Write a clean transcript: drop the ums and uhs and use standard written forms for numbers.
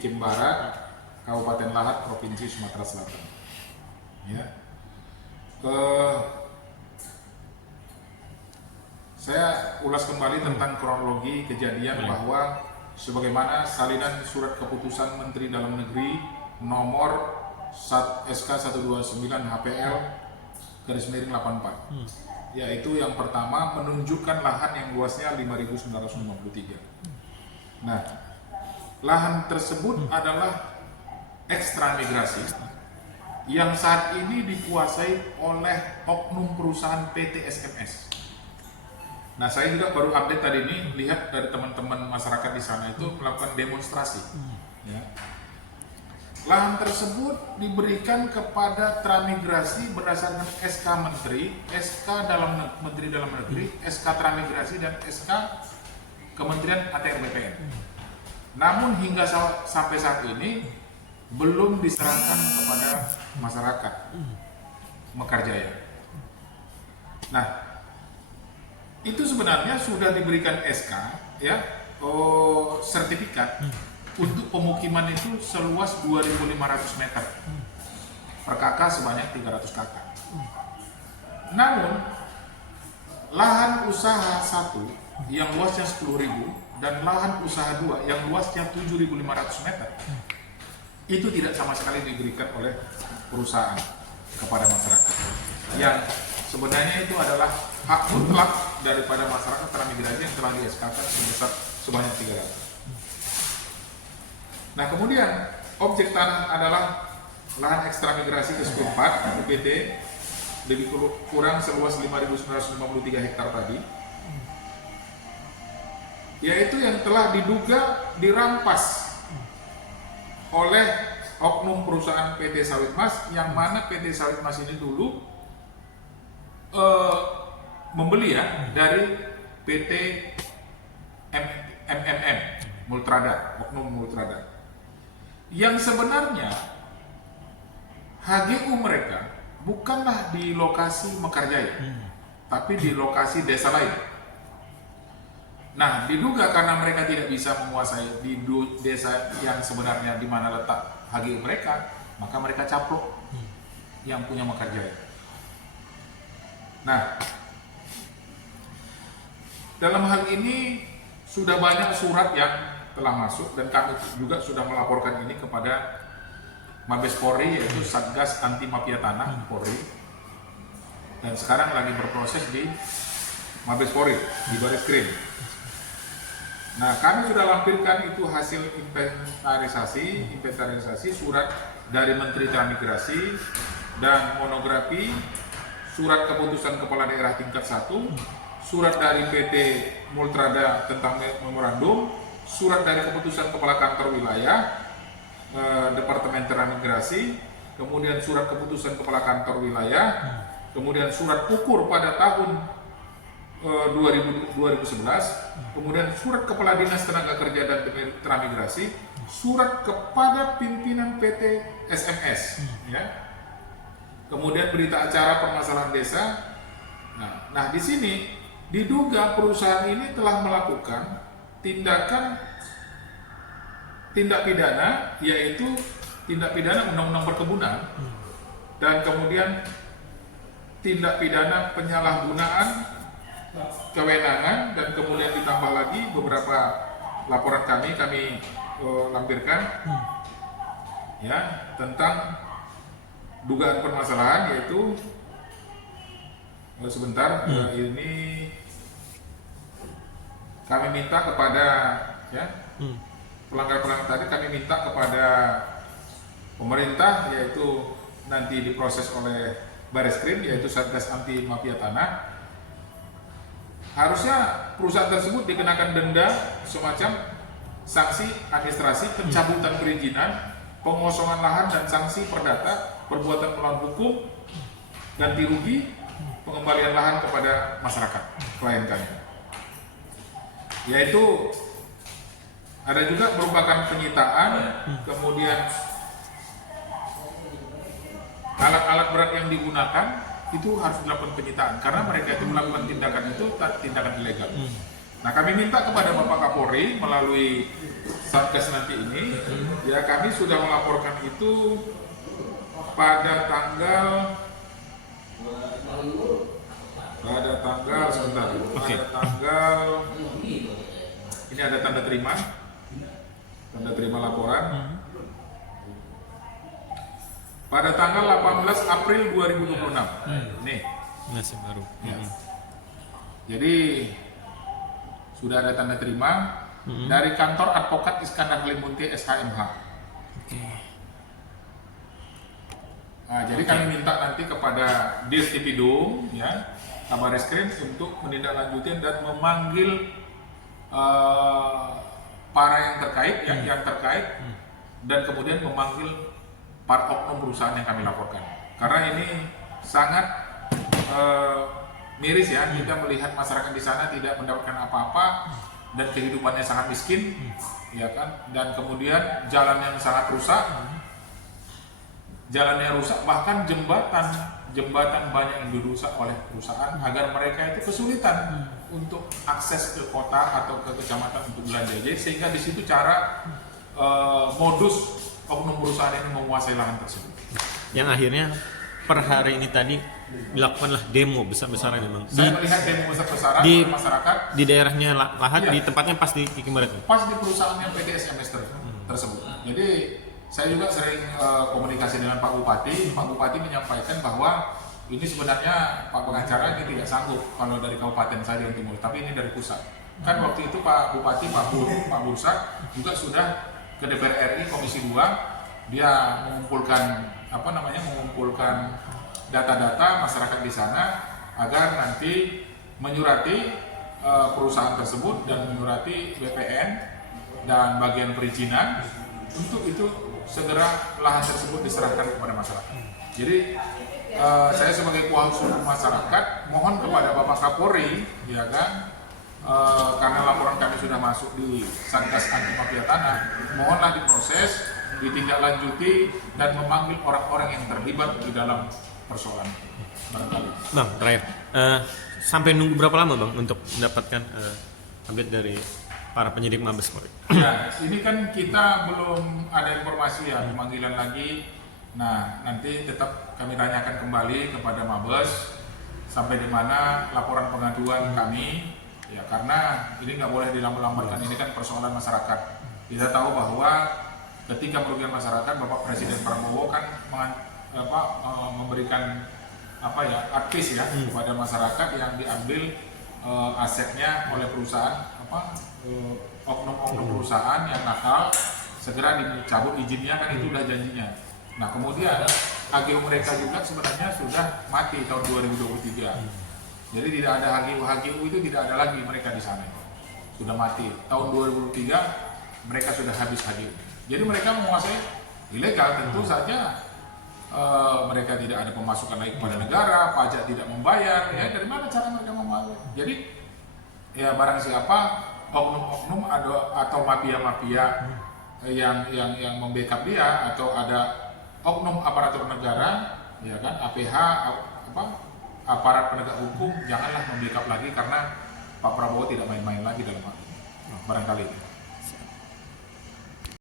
Kimbarat, Kabupaten Lahat, Provinsi Sumatera Selatan. Ya. Saya ulas kembali tentang kronologi kejadian bahwa sebagaimana salinan surat keputusan Menteri Dalam Negeri nomor SK 129 HPL _84, yaitu yang pertama menunjukkan lahan yang luasnya 5.953. Nah, lahan tersebut adalah ekstra migrasi yang saat ini dikuasai oleh oknum perusahaan PT SMS. Nah, saya juga baru update tadi ini, lihat dari teman-teman masyarakat di sana itu melakukan demonstrasi. Ya. Lahan tersebut diberikan kepada Transmigrasi berdasarkan SK Menteri, Menteri Dalam Negeri, SK Transmigrasi dan SK Kementerian ATR BPN. Namun hingga sampai saat ini belum diserahkan kepada masyarakat Mekarjaya. Nah, itu sebenarnya sudah diberikan SK, ya, sertifikat untuk pemukiman itu seluas 2.500 meter per kakak sebanyak 300 kakak. Namun lahan usaha 1 yang luasnya 10.000 dan lahan usaha 2 yang luasnya 7.500 meter itu tidak sama sekali diberikan oleh perusahaan kepada masyarakat, yang sebenarnya itu adalah hak mutlak daripada masyarakat transmigrasi yang telah di-SK-kan sebesar sebanyak 300. Nah, kemudian objek tanah adalah lahan ekstra migrasi ke-4 UPT lebih kurang seluas 5.953 hektar tadi, yaitu yang telah diduga dirampas oleh oknum perusahaan PT Sawit Mas, yang mana PT Sawit Mas ini dulu membeli ya dari PT MMM Multrada, oknum Multrada, yang sebenarnya HGU mereka bukanlah di lokasi Mekarjaya, tapi di lokasi desa lain. Nah, diduga karena mereka tidak bisa menguasai di desa yang sebenarnya di mana letak HGU mereka, maka mereka caplok yang punya Mekarjaya. Nah, dalam hal ini sudah banyak surat yang telah masuk dan kami juga sudah melaporkan ini kepada Mabes Polri, yaitu Satgas Anti Mafia Tanah Polri, dan sekarang lagi berproses di Mabes Polri di Bareskrim. Nah, kami sudah lampirkan itu hasil inventarisasi surat dari Menteri Transmigrasi dan monografi, surat keputusan Kepala Daerah tingkat 1, surat dari PT Multrada tentang memorandum, surat dari keputusan Kepala Kantor Wilayah Departemen Transmigrasi, kemudian surat keputusan Kepala Kantor Wilayah, kemudian surat ukur pada tahun 2011, kemudian surat Kepala Dinas Tenaga Kerja dan Transmigrasi, surat kepada pimpinan PT SMS, ya. Kemudian berita acara permasalahan desa. Nah, di sini diduga perusahaan ini telah melakukan tindak pidana, yaitu tindak pidana undang-undang perkebunan, dan kemudian tindak pidana penyalahgunaan kewenangan, dan kemudian ditambah lagi beberapa laporan kami lampirkan ya tentang dugaan permasalahan, yaitu sebentar, ini kami minta kepada pelanggar-pelanggar tadi, kami minta kepada pemerintah, yaitu nanti diproses oleh Bareskrim, yaitu Satgas Anti Mafia Tanah. Harusnya perusahaan tersebut dikenakan denda semacam sanksi administrasi, pencabutan perizinan, pengosongan lahan, dan sanksi perdata, perbuatan melawan hukum, ganti rugi, pengembalian lahan kepada masyarakat klien kami. Yaitu ada juga merupakan penyitaan, kemudian alat-alat berat yang digunakan itu harus dilakukan penyitaan karena mereka itu melakukan tindakan itu tindakan ilegal. Nah, kami minta kepada Bapak Kapolri melalui Satgas nanti ini, ya kami sudah melaporkan itu pada tanggal sebentar, pada tanggal ini ada tanda terima laporan pada tanggal 18 April 2026. Nih, masih baru. ya. Jadi sudah ada tanda terima dari kantor advokat Iskandar Halimunti SHMH. Nah, jadi kami minta nanti kepada Dirtipidum, ya, Kabareskrim untuk menindaklanjuti dan memanggil para yang terkait, yang terkait, dan kemudian memanggil para oknum perusahaan yang kami laporkan. Karena ini sangat miris ya, kita melihat masyarakat di sana tidak mendapatkan apa-apa dan kehidupannya sangat miskin, ya kan? Dan kemudian jalan yang sangat rusak. Jalannya rusak, bahkan jembatan banyak yang dirusak oleh perusahaan agar mereka itu kesulitan untuk akses ke kota atau ke kecamatan untuk belanja. Jadi sehingga di situ cara modus oknum perusahaan ini menguasai lahan tersebut. Yang akhirnya per hari ini tadi dilakukanlah demo besar-besaran memang. Saya melihat demo besar-besaran di oleh masyarakat di daerahnya Lahat, iya, di tempatnya pas di Kikimaret. pas di perusahaan yang PTSMS tersebut. Jadi saya juga sering komunikasi dengan Pak Bupati. Pak Bupati menyampaikan bahwa ini sebenarnya Pak pengacara ini tidak sanggup kalau dari kabupaten saya yang timur, tapi ini dari pusat. Kan waktu itu Pak Bupati, Pak Bursa juga sudah ke DPR RI Komisi 2, dia mengumpulkan mengumpulkan data-data masyarakat di sana agar nanti menyurati perusahaan tersebut dan menyurati BPN dan bagian perizinan untuk itu segera lahan tersebut diserahkan kepada masyarakat. Jadi saya sebagai kuasa hukum masyarakat mohon kepada Bapak Kapolri, ya kan, karena laporan kami sudah masuk di Satgas Anti Mafia Tanah, mohonlah diproses, ditindaklanjuti dan memanggil orang-orang yang terlibat di dalam persoalan barangkali. Bang, terakhir, sampai nunggu berapa lama Bang untuk mendapatkan update dari para penyidik Mabes Polri? Ya, ini kan kita belum ada informasi ya, pemanggilan lagi. Nah, nanti tetap kami tanyakan kembali kepada Mabes sampai di mana laporan pengaduan kami. Ya, karena ini nggak boleh dilambat-lambatkan, ini kan persoalan masyarakat. Kita tahu bahwa ketika merugikan masyarakat, Bapak Presiden Prabowo kan memberikan advis ya kepada masyarakat yang diambil asetnya oleh perusahaan oknum-oknum perusahaan yang nakal segera dicabut izinnya, kan itu udah janjinya. Nah, kemudian HGU mereka juga sebenarnya sudah mati tahun 2023. Jadi tidak ada HGU itu tidak ada lagi mereka di sana. Sudah mati. Tahun 2003 mereka sudah habis HGU. Jadi mereka menguasai ilegal, tentu saja mereka tidak ada pemasukan lagi kepada negara, pajak tidak membayar, ya dari mana cara mereka membayar? Jadi ya barang siapa oknum-oknum atau mafia-mafia yang membackup dia, atau ada oknum aparatur negara, ya kan, APH, aparat penegak hukum, janganlah membackup lagi karena Pak Prabowo tidak main-main lagi dalam hal ini. Barangkali.